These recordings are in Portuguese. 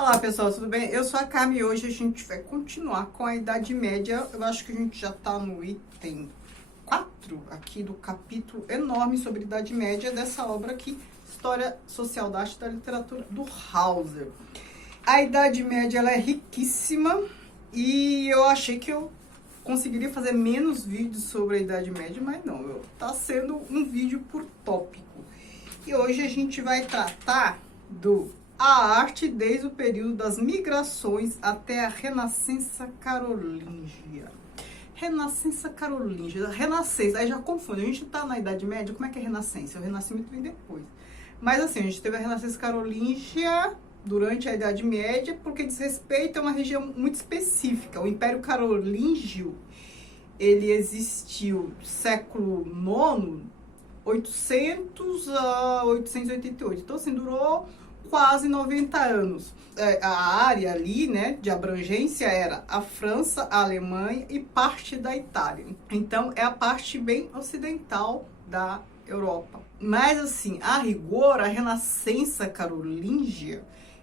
Olá pessoal, tudo bem? Eu sou a Carmen e hoje a gente vai continuar com a Idade Média. Eu acho que a gente já está no item 4 aqui do capítulo enorme sobre Idade Média dessa obra aqui, História Social da Arte e da Literatura, do Hauser. A Idade Média ela é riquíssima e eu achei que eu conseguiria fazer menos vídeos sobre a Idade Média, mas não, está sendo um vídeo por tópico. E hoje a gente vai tratar a arte desde o período das migrações até a Renascença Carolíngia. Renascença Carolíngia, Renascença, aí já confunde, a gente tá na Idade Média, como é que é Renascença? O Renascimento vem depois. Mas assim, a gente teve a Renascença Carolíngia durante a Idade Média, porque diz respeito a uma região muito específica. O Império Carolíngio, ele existiu século IX, 800 a 888, então assim, durou quase 90 anos. A área ali, né, de abrangência era a França, a Alemanha e parte da Itália. Então, é a parte bem ocidental da Europa. Mas, assim, a rigor, a Renascença Carolíngia,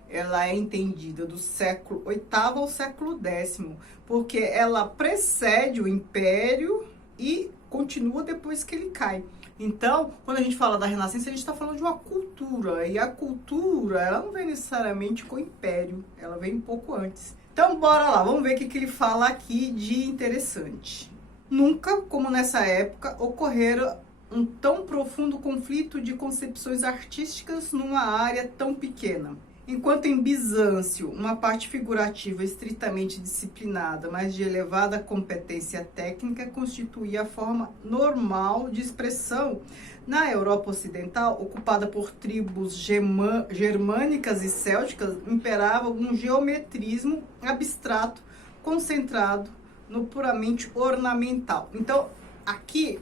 ela é entendida do século VIII ao século X, porque ela precede o Império e continua depois que ele cai. Então, quando a gente fala da Renascença, a gente está falando de uma cultura. E a cultura, ela não vem necessariamente com o Império. Ela vem um pouco antes. Então, bora lá. Vamos ver o que ele fala aqui de interessante. Nunca, como nessa época, ocorrera um tão profundo conflito de concepções artísticas numa área tão pequena. Enquanto em Bizâncio, uma parte figurativa estritamente disciplinada, mas de elevada competência técnica, constituía a forma normal de expressão, na Europa Ocidental, ocupada por tribos germânicas e célticas, imperava um geometrismo abstrato, concentrado no puramente ornamental. Então, aqui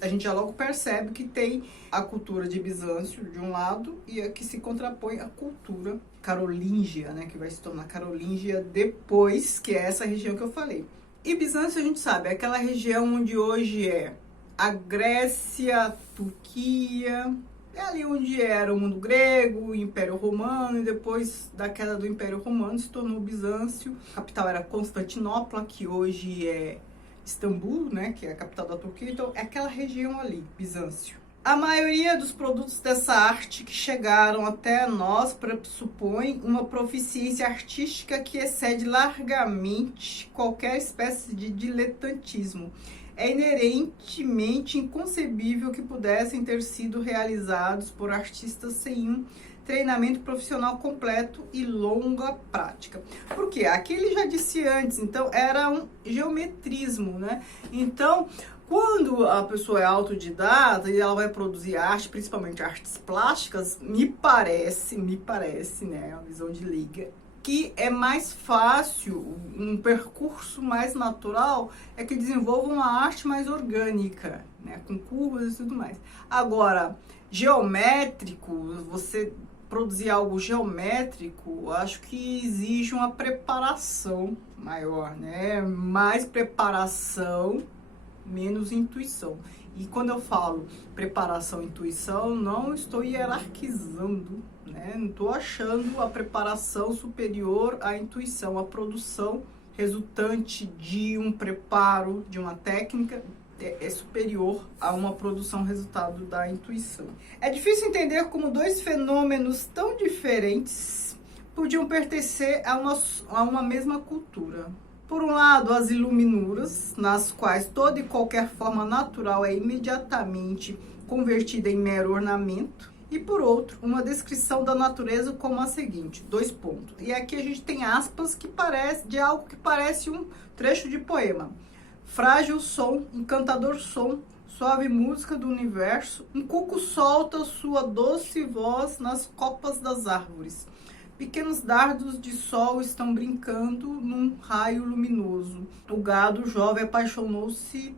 a gente já logo percebe que tem a cultura de Bizâncio de um lado e a que se contrapõe a cultura carolíngia, né, que vai se tornar carolíngia depois, que é essa região que eu falei. E Bizâncio, a gente sabe, é aquela região onde hoje é a Grécia, a Turquia, é ali onde era o mundo grego, o Império Romano, e depois da queda do Império Romano se tornou Bizâncio. A capital era Constantinopla, que hoje é Istambul, né, que é a capital da Turquia, então é aquela região ali, Bizâncio. A maioria dos produtos dessa arte que chegaram até nós pressupõe uma proficiência artística que excede largamente qualquer espécie de diletantismo. É inerentemente inconcebível que pudessem ter sido realizados por artistas sem um treinamento profissional completo e longa prática. Por quê? Aqui ele já disse antes, então era um geometrismo, né? Então, quando a pessoa é autodidata e ela vai produzir arte, principalmente artes plásticas, me parece, né, a visão de liga, que é mais fácil, um percurso mais natural, é que desenvolva uma arte mais orgânica, né, com curvas e tudo mais. Agora, geométrico, você produzir algo geométrico, acho que exige uma preparação maior, né? Mais preparação, menos intuição. E quando eu falo preparação e intuição, não estou hierarquizando, né? Não estou achando a preparação superior à intuição, a produção resultante de um preparo, de uma técnica, é superior a uma produção resultado da intuição. É difícil entender como dois fenômenos tão diferentes podiam pertencer a uma mesma cultura. Por um lado, as iluminuras, nas quais toda e qualquer forma natural é imediatamente convertida em mero ornamento. E por outro, uma descrição da natureza como a seguinte, 2 pontos. E aqui a gente tem aspas que parece, de algo que parece um trecho de poema. Frágil som, encantador som, suave música do universo, um cuco solta sua doce voz nas copas das árvores. Pequenos dardos de sol estão brincando num raio luminoso. O gado jovem apaixonou-se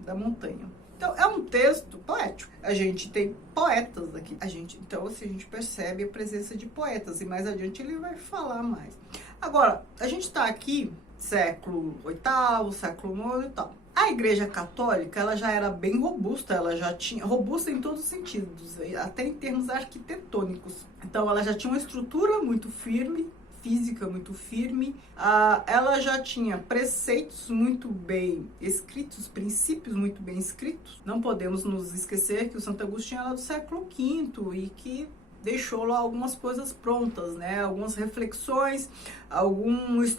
da montanha. Então, é um texto poético. A gente tem poetas aqui. Então, assim, a gente percebe a presença de poetas. E mais adiante ele vai falar mais. Agora, a gente está aqui século VIII, século IX e tal. A Igreja Católica, ela já era bem robusta, ela já tinha, robusta em todos os sentidos, até em termos arquitetônicos. Então, ela já tinha uma estrutura muito firme, metafísica muito firme, ela já tinha preceitos muito bem escritos, princípios muito bem escritos. Não podemos nos esquecer que o Santo Agostinho era do século V e que deixou lá algumas coisas prontas, né? Algumas reflexões,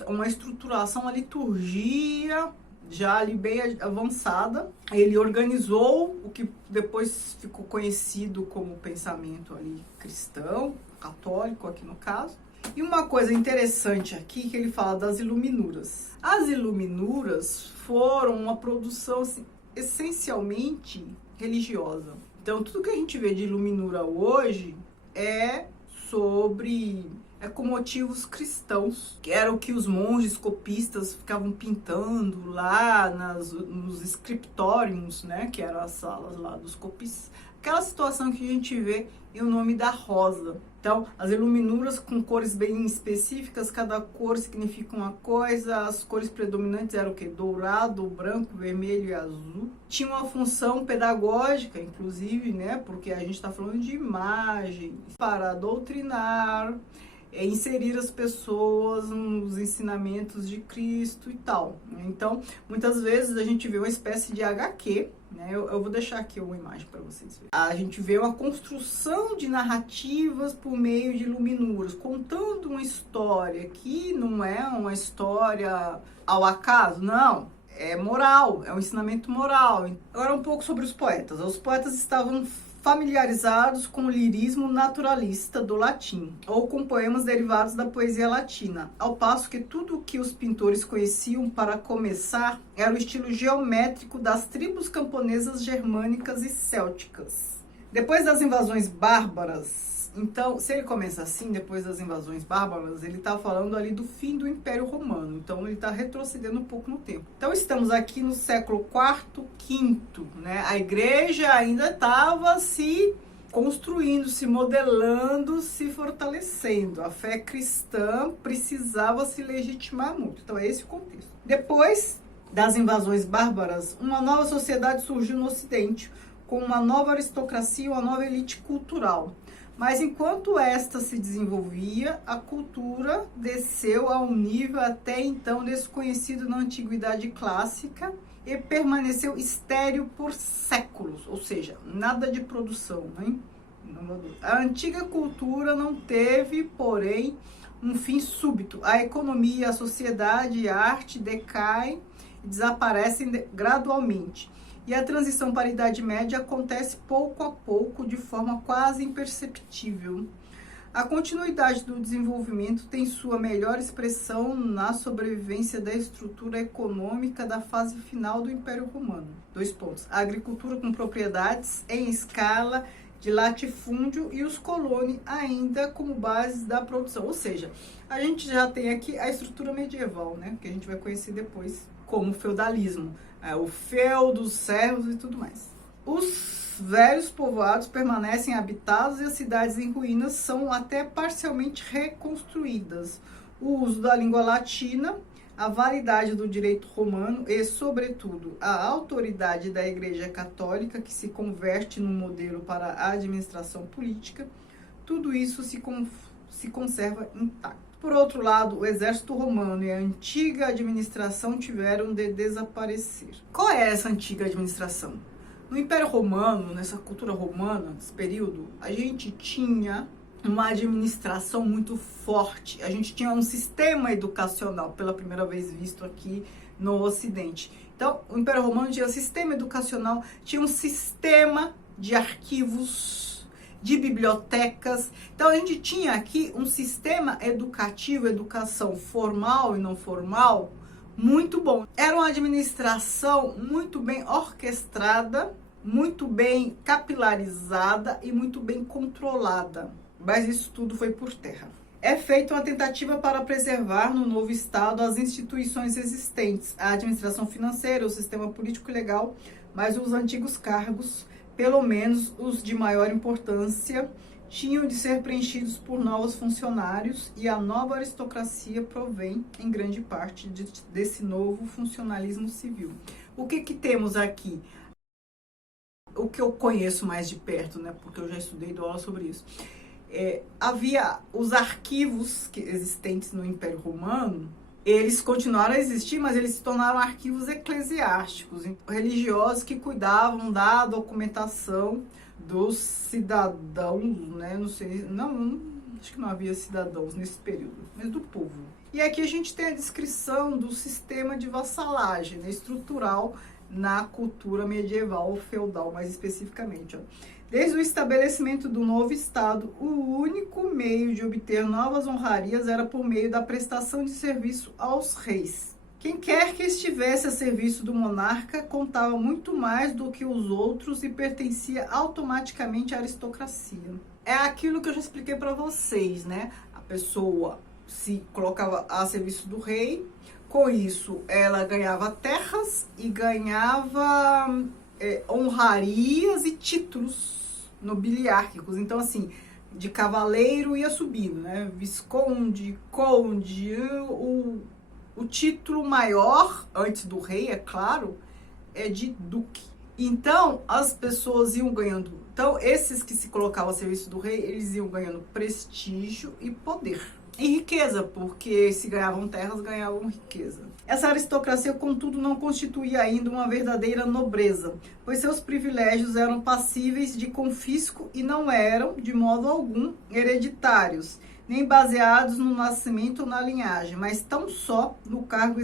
uma estruturação, uma liturgia já ali bem avançada. Ele organizou o que depois ficou conhecido como pensamento ali cristão, católico aqui no caso. E uma coisa interessante aqui que ele fala das iluminuras. As iluminuras foram uma produção assim, essencialmente religiosa. Então tudo que a gente vê de iluminura hoje é com motivos cristãos, que era o que os monges copistas ficavam pintando lá nos scriptoriums, né, que eram as salas lá dos copistas. Aquela situação que a gente vê em O Nome da Rosa. Então, as iluminuras com cores bem específicas, cada cor significa uma coisa, as cores predominantes eram o quê? Dourado, branco, vermelho e azul. Tinha uma função pedagógica, inclusive, né, porque a gente está falando de imagens, para doutrinar, inserir as pessoas nos ensinamentos de Cristo e tal. Então, muitas vezes a gente vê uma espécie de HQ, né? Eu vou deixar aqui uma imagem para vocês verem. A gente vê uma construção de narrativas por meio de iluminuras, contando uma história que não é uma história ao acaso, não. É moral, é um ensinamento moral. Agora um pouco sobre os poetas. Os poetas estavam familiarizados com o lirismo naturalista do latim, ou com poemas derivados da poesia latina, ao passo que tudo o que os pintores conheciam para começar era o estilo geométrico das tribos camponesas germânicas e célticas. Depois das invasões bárbaras, então, se ele começa assim, depois das invasões bárbaras, ele está falando ali do fim do Império Romano. Então, ele está retrocedendo um pouco no tempo. Então, estamos aqui no século IV, V, né? A igreja ainda estava se construindo, se modelando, se fortalecendo. A fé cristã precisava se legitimar muito. Então, é esse o contexto. Depois das invasões bárbaras, uma nova sociedade surgiu no Ocidente, com uma nova aristocracia e uma nova elite cultural. Mas enquanto esta se desenvolvia, a cultura desceu a um nível até então desconhecido na antiguidade clássica e permaneceu estéril por séculos, ou seja, nada de produção, né? A antiga cultura não teve, porém, um fim súbito. A economia, a sociedade e a arte decaem e desaparecem gradualmente. E a transição para a Idade Média acontece pouco a pouco, de forma quase imperceptível. A continuidade do desenvolvimento tem sua melhor expressão na sobrevivência da estrutura econômica da fase final do Império Romano. 2 pontos. A agricultura com propriedades em escala de latifúndio e os coloni ainda como base da produção. Ou seja, a gente já tem aqui a estrutura medieval, né, que a gente vai conhecer depois como feudalismo. O feudo, os servos e tudo mais. Os velhos povoados permanecem habitados e as cidades em ruínas são até parcialmente reconstruídas. O uso da língua latina, a validade do direito romano e, sobretudo, a autoridade da Igreja Católica, que se converte num modelo para a administração política, tudo isso se conserva intacto. Por outro lado, o exército romano e a antiga administração tiveram de desaparecer. Qual é essa antiga administração? No Império Romano, nessa cultura romana, nesse período, a gente tinha uma administração muito forte. A gente tinha um sistema educacional, pela primeira vez visto aqui no Ocidente. Então, o Império Romano tinha um sistema educacional, tinha um sistema de arquivos, de bibliotecas. Então, a gente tinha aqui um sistema educativo, educação formal e não formal, muito bom. Era uma administração muito bem orquestrada, muito bem capilarizada e muito bem controlada. Mas isso tudo foi por terra. É feita uma tentativa para preservar no novo Estado as instituições existentes, a administração financeira, o sistema político e legal, mas os antigos cargos, pelo menos os de maior importância, tinham de ser preenchidos por novos funcionários e a nova aristocracia provém, em grande parte, desse novo funcionalismo civil. O que temos aqui? O que eu conheço mais de perto, né? Porque eu já estudei e dou aula sobre isso. havia os arquivos existentes no Império Romano, eles continuaram a existir, mas eles se tornaram arquivos eclesiásticos, religiosos que cuidavam da documentação dos cidadãos, né? Não sei, acho que não havia cidadãos nesse período, mas do povo. E aqui a gente tem a descrição do sistema de vassalagem, né, estrutural na cultura medieval ou feudal, mais especificamente. Ó. Desde o estabelecimento do novo Estado, o único meio de obter novas honrarias era por meio da prestação de serviço aos reis. Quem quer que estivesse a serviço do monarca contava muito mais do que os outros e pertencia automaticamente à aristocracia. É aquilo que eu já expliquei para vocês, né? A pessoa se colocava a serviço do rei, com isso ela ganhava terras e ganhava honrarias e títulos nobiliárquicos. Então, assim, de cavaleiro ia subindo, né? Visconde, conde, o título maior, antes do rei, é claro, é de duque. Então, as pessoas iam ganhando. Então, esses que se colocavam a serviço do rei, eles iam ganhando prestígio e poder. E riqueza, porque se ganhavam terras, ganhavam riqueza. Essa aristocracia, contudo, não constituía ainda uma verdadeira nobreza, pois seus privilégios eram passíveis de confisco e não eram, de modo algum, hereditários, nem baseados no nascimento ou na linhagem, mas tão só no cargo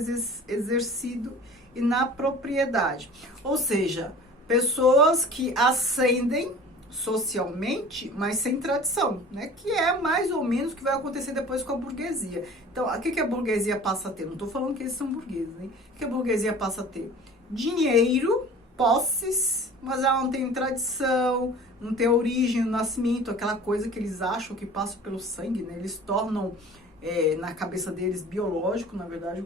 exercido e na propriedade. Ou seja, pessoas que ascendem socialmente, mas sem tradição, né? Que é mais ou menos o que vai acontecer depois com a burguesia. Então, o que a burguesia passa a ter? Não estou falando que eles são burgueses, né? O que a burguesia passa a ter? Dinheiro, posses, mas ela não tem tradição, não tem origem, nascimento, aquela coisa que eles acham que passa pelo sangue, né? Eles tornam na cabeça deles biológico, na verdade,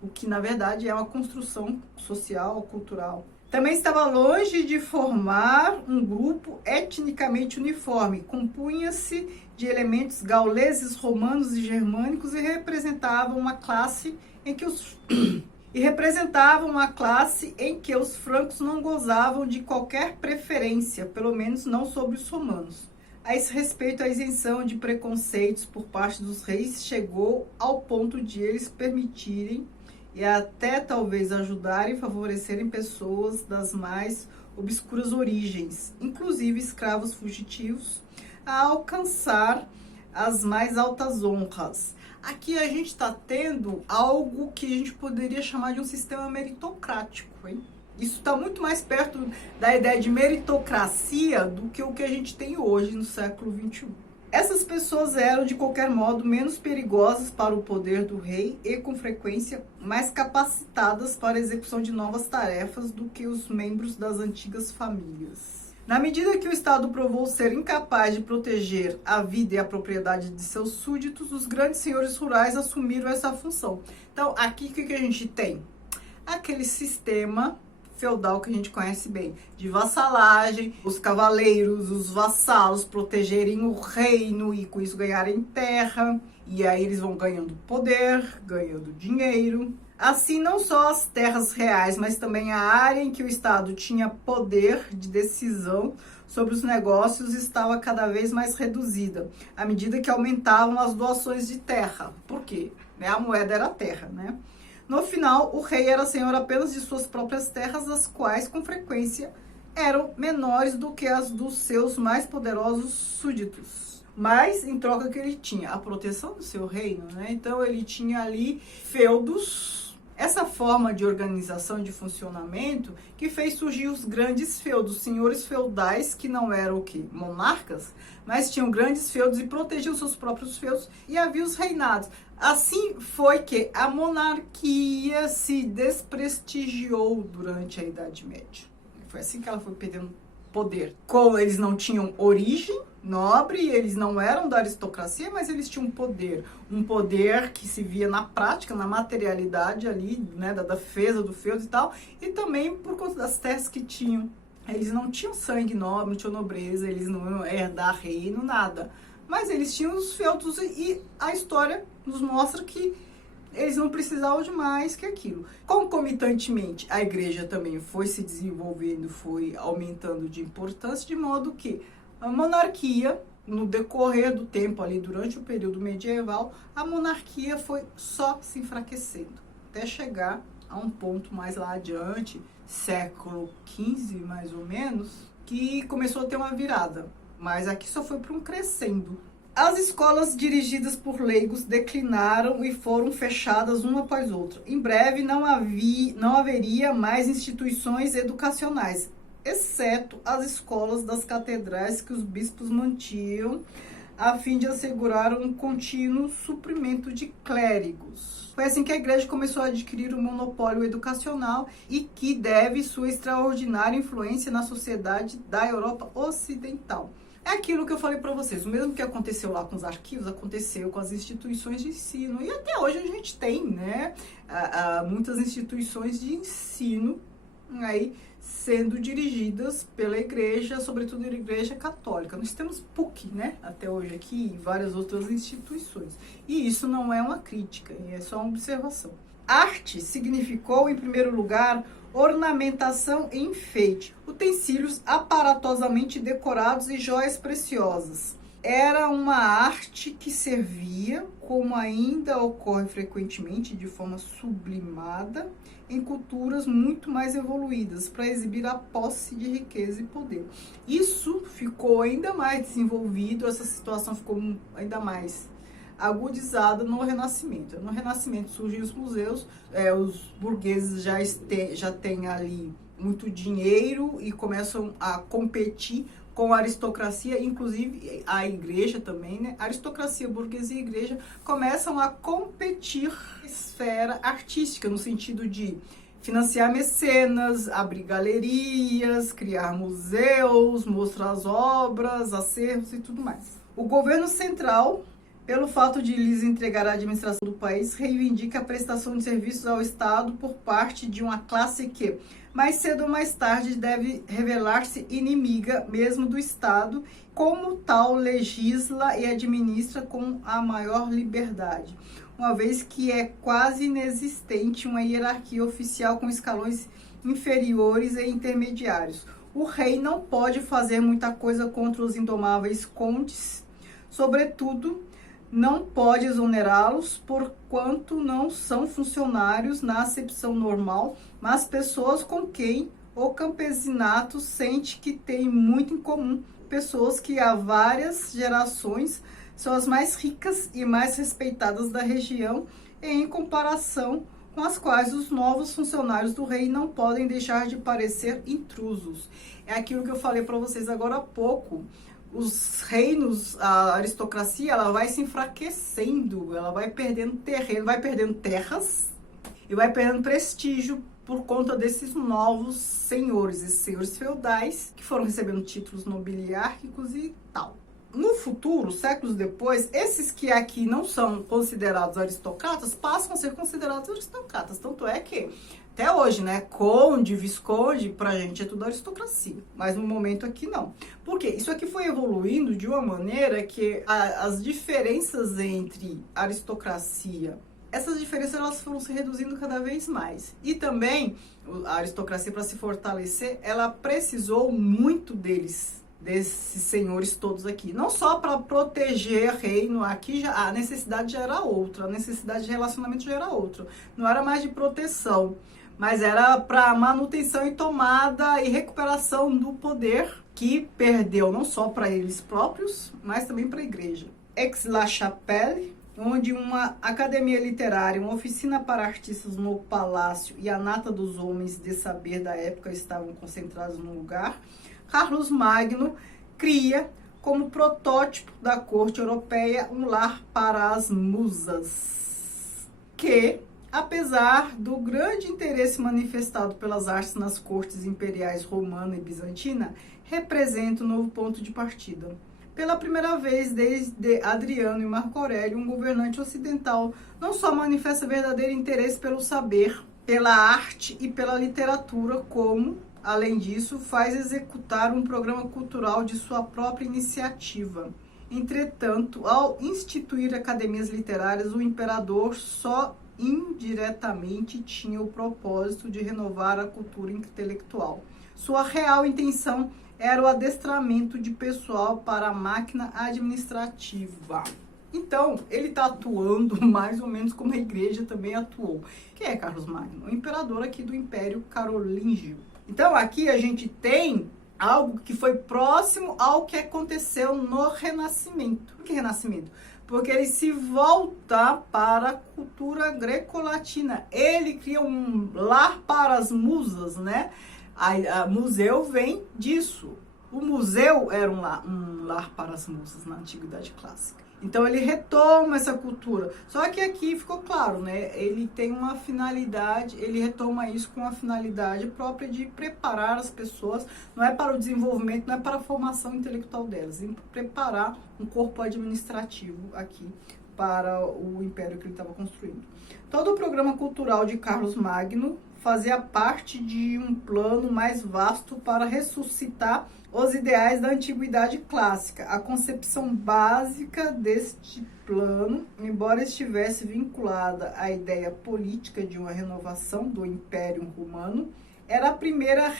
o que na verdade é uma construção social, cultural. Também estava longe de formar um grupo etnicamente uniforme, compunha-se de elementos gauleses, romanos e germânicos e representava uma classe em que os francos não gozavam de qualquer preferência, pelo menos não sobre os romanos. A esse respeito, a isenção de preconceitos por parte dos reis chegou ao ponto de eles permitirem e até talvez ajudarem e favorecerem pessoas das mais obscuras origens, inclusive escravos fugitivos, a alcançar as mais altas honras. Aqui a gente está tendo algo que a gente poderia chamar de um sistema meritocrático, hein? Isso está muito mais perto da ideia de meritocracia do que o que a gente tem hoje no século XXI. Essas pessoas eram, de qualquer modo, menos perigosas para o poder do rei e, com frequência, mais capacitadas para a execução de novas tarefas do que os membros das antigas famílias. Na medida que o Estado provou ser incapaz de proteger a vida e a propriedade de seus súditos, os grandes senhores rurais assumiram essa função. Então, aqui o que a gente tem? Aquele sistema feudal que a gente conhece bem, de vassalagem, os cavaleiros, os vassalos protegerem o reino e com isso ganharem terra, e aí eles vão ganhando poder, ganhando dinheiro. Assim, não só as terras reais, mas também a área em que o Estado tinha poder de decisão sobre os negócios estava cada vez mais reduzida, à medida que aumentavam as doações de terra. Por quê? A moeda era a terra, né? No final, o rei era senhor apenas de suas próprias terras, as quais, com frequência, eram menores do que as dos seus mais poderosos súditos. Mas, em troca, que ele tinha a proteção do seu reino, né? Então, ele tinha ali feudos. Essa forma de organização e de funcionamento que fez surgir os grandes feudos, senhores feudais que não eram o quê? Monarcas, mas tinham grandes feudos e protegiam seus próprios feudos, e havia os reinados. Assim foi que a monarquia se desprestigiou durante a Idade Média. Foi assim que ela foi perdendo poder. Como eles não tinham origem nobre, eles não eram da aristocracia, mas eles tinham poder. Um poder que se via na prática, na materialidade ali, né, da defesa do feudo e tal, e também por conta das terras que tinham. Eles não tinham sangue nobre, não tinham nobreza, eles não iam herdar reino, nada. Mas eles tinham os feudos e a história nos mostra que eles não precisavam de mais que aquilo. Concomitantemente, a igreja também foi se desenvolvendo, foi aumentando de importância, de modo que a monarquia, no decorrer do tempo ali, durante o período medieval, a monarquia foi só se enfraquecendo, até chegar a um ponto mais lá adiante, século XV mais ou menos, que começou a ter uma virada. Mas aqui só foi para um crescendo. As escolas dirigidas por leigos declinaram e foram fechadas uma após outra. Em breve não haveria mais instituições educacionais, exceto as escolas das catedrais que os bispos mantinham a fim de assegurar um contínuo suprimento de clérigos. Foi assim que a igreja começou a adquirir o monopólio educacional e que deve sua extraordinária influência na sociedade da Europa Ocidental. É aquilo que eu falei para vocês, o mesmo que aconteceu lá com os arquivos, aconteceu com as instituições de ensino. E até hoje a gente tem, né, muitas instituições de ensino aí sendo dirigidas pela igreja, sobretudo a igreja católica. Nós temos PUC, né, até hoje aqui, e várias outras instituições. E isso não é uma crítica, é só uma observação. Arte significou, em primeiro lugar, ornamentação e enfeite, utensílios aparatosamente decorados e joias preciosas. Era uma arte que servia, como ainda ocorre frequentemente, de forma sublimada, em culturas muito mais evoluídas, para exibir a posse de riqueza e poder. Isso ficou ainda mais desenvolvido, essa situação ficou ainda mais agudizada no Renascimento. No Renascimento surgem os museus, os burgueses já têm ali muito dinheiro e começam a competir com a aristocracia, inclusive a igreja também, né? A aristocracia, a burguesia e a igreja começam a competir na esfera artística, no sentido de financiar mecenas, abrir galerias, criar museus, mostrar as obras, acervos e tudo mais. O governo central, pelo fato de lhes entregar a administração do país, reivindica a prestação de serviços ao Estado por parte de uma classe que, mais cedo ou mais tarde, deve revelar-se inimiga mesmo do Estado, como tal legisla e administra com a maior liberdade, uma vez que é quase inexistente uma hierarquia oficial com escalões inferiores e intermediários. O rei não pode fazer muita coisa contra os indomáveis condes, sobretudo não pode exonerá-los, porquanto não são funcionários na acepção normal, mas pessoas com quem o campesinato sente que tem muito em comum, pessoas que há várias gerações são as mais ricas e mais respeitadas da região, e em comparação com as quais os novos funcionários do rei não podem deixar de parecer intrusos. É aquilo que eu falei para vocês agora há pouco. Os reinos, a aristocracia, ela vai se enfraquecendo, ela vai perdendo terreno, vai perdendo terras e vai perdendo prestígio por conta desses novos senhores, esses senhores feudais que foram recebendo títulos nobiliárquicos e tal. No futuro, séculos depois, esses que aqui não são considerados aristocratas passam a ser considerados aristocratas. Tanto é que até hoje, né, conde, visconde, pra gente é tudo aristocracia. Mas no momento aqui não. Por quê? Isso aqui foi evoluindo de uma maneira que as diferenças entre aristocracia, essas diferenças elas foram se reduzindo cada vez mais. E também a aristocracia, para se fortalecer, ela precisou muito desses senhores todos aqui. Não só para proteger reino, aqui já, a necessidade já era outra, a necessidade de relacionamento já era outra. Não era mais de proteção, mas era para manutenção e tomada e recuperação do poder que perdeu não só para eles próprios, mas também para a igreja. Aix-la-Chapelle, onde uma academia literária, uma oficina para artistas no palácio e a nata dos homens de saber da época estavam concentrados no lugar, Carlos Magno cria, como protótipo da corte europeia, um lar para as musas, que, apesar do grande interesse manifestado pelas artes nas cortes imperiais romana e bizantina, representa um novo ponto de partida. Pela primeira vez desde Adriano e Marco Aurélio, um governante ocidental não só manifesta verdadeiro interesse pelo saber, pela arte e pela literatura, como, além disso, faz executar um programa cultural de sua própria iniciativa. Entretanto, ao instituir academias literárias, o imperador só indiretamente tinha o propósito de renovar a cultura intelectual. Sua real intenção era o adestramento de pessoal para a máquina administrativa. Então, ele está atuando mais ou menos como a igreja também atuou. Quem é Carlos Magno? O imperador aqui do Império Carolíngio. Então, aqui a gente tem algo que foi próximo ao que aconteceu no Renascimento. Por que Renascimento? Porque ele se volta para a cultura greco-latina. Ele cria um lar para as musas, né? A museu vem disso. O museu era um lar para as musas na Antiguidade Clássica. Então ele retoma essa cultura. Só que aqui ficou claro, né? Ele tem uma finalidade, ele retoma isso com a finalidade própria de preparar as pessoas, não é para o desenvolvimento, não é para a formação intelectual delas, é preparar um corpo administrativo aqui para o império que ele estava construindo. Todo o programa cultural de Carlos Magno fazia parte de um plano mais vasto para ressuscitar os ideais da antiguidade clássica. A concepção básica deste plano, embora estivesse vinculada à ideia política de uma renovação do Império Romano, era a primeira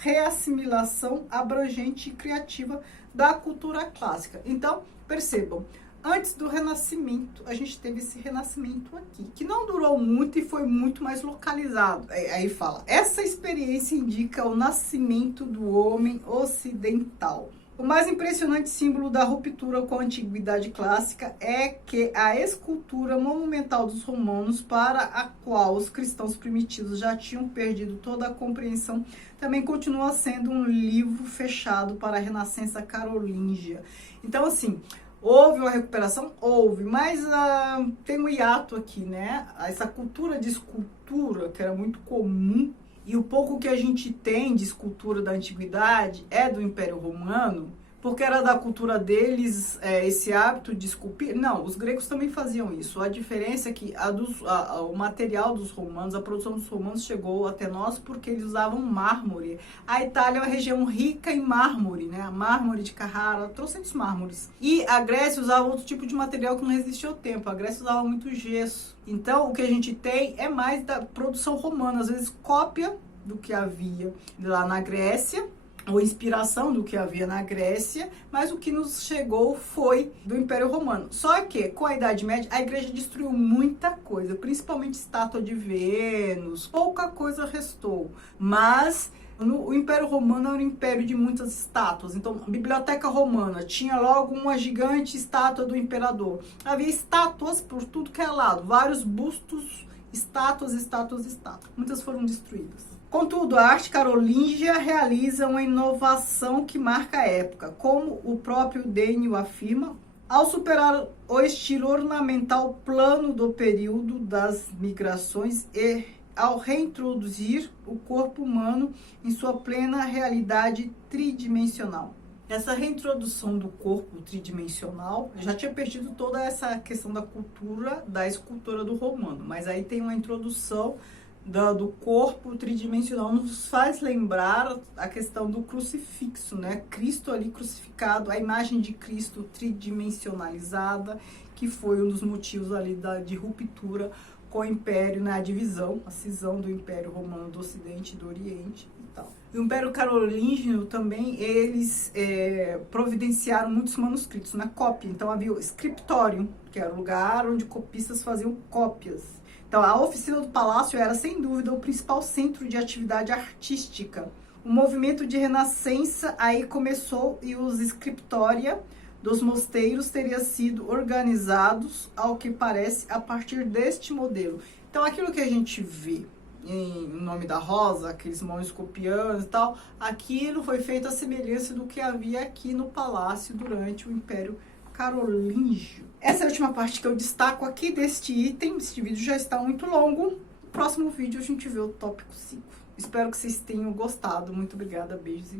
reassimilação abrangente e criativa da cultura clássica. Então, percebam, antes do Renascimento, a gente teve esse renascimento aqui, que não durou muito e foi muito mais localizado. Aí fala, essa experiência indica o nascimento do homem ocidental. O mais impressionante símbolo da ruptura com a antiguidade clássica é que a escultura monumental dos romanos, para a qual os cristãos primitivos já tinham perdido toda a compreensão, também continua sendo um livro fechado para a Renascença carolíngia. Então, assim, houve uma recuperação? Houve, mas tem um hiato aqui, né? Essa cultura de escultura, que era muito comum, e o pouco que a gente tem de escultura da antiguidade é do Império Romano, porque era da cultura deles esse hábito de esculpir. Não, os gregos também faziam isso. A diferença é que o material dos romanos, a produção dos romanos chegou até nós porque eles usavam mármore. A Itália é uma região rica em mármore, né? Mármore de Carrara, trocentos mármores. E a Grécia usava outro tipo de material que não resistia ao tempo. A Grécia usava muito gesso. Então, o que a gente tem é mais da produção romana, às vezes cópia do que havia lá na Grécia, ou inspiração do que havia na Grécia, mas o que nos chegou foi do Império Romano. Só que, com a Idade Média, a igreja destruiu muita coisa, principalmente estátua de Vênus, pouca coisa restou, mas o Império Romano era um império de muitas estátuas. Então, a Biblioteca Romana tinha logo uma gigante estátua do imperador. Havia estátuas por tudo que é lado, vários bustos, estátuas. Muitas foram destruídas. Contudo, a arte carolíngia realiza uma inovação que marca a época, como o próprio Dênio afirma, ao superar o estilo ornamental plano do período das migrações e ao reintroduzir o corpo humano em sua plena realidade tridimensional. Essa reintrodução do corpo tridimensional já tinha perdido toda essa questão da cultura, da escultura do romano, mas aí tem uma introdução do corpo tridimensional, nos faz lembrar a questão do crucifixo, né? Cristo ali crucificado, a imagem de Cristo tridimensionalizada, que foi um dos motivos ali de ruptura com o Império, né? A cisão do Império Romano do Ocidente e do Oriente e tal. E o Império Carolíngio também, eles providenciaram muitos manuscritos, na cópia. Então havia o scriptorium, que era o lugar onde copistas faziam cópias. Então, a oficina do palácio era, sem dúvida, o principal centro de atividade artística. O movimento de renascença aí começou e os scriptoria dos mosteiros teriam sido organizados, ao que parece, a partir deste modelo. Então, aquilo que a gente vê em Nome da Rosa, aqueles mãos copiando e tal, aquilo foi feito à semelhança do que havia aqui no palácio durante o Império Carolíngio. Essa é a última parte que eu destaco aqui deste item. Este vídeo já está muito longo. No próximo vídeo a gente vê o tópico 5. Espero que vocês tenham gostado. Muito obrigada, beijos.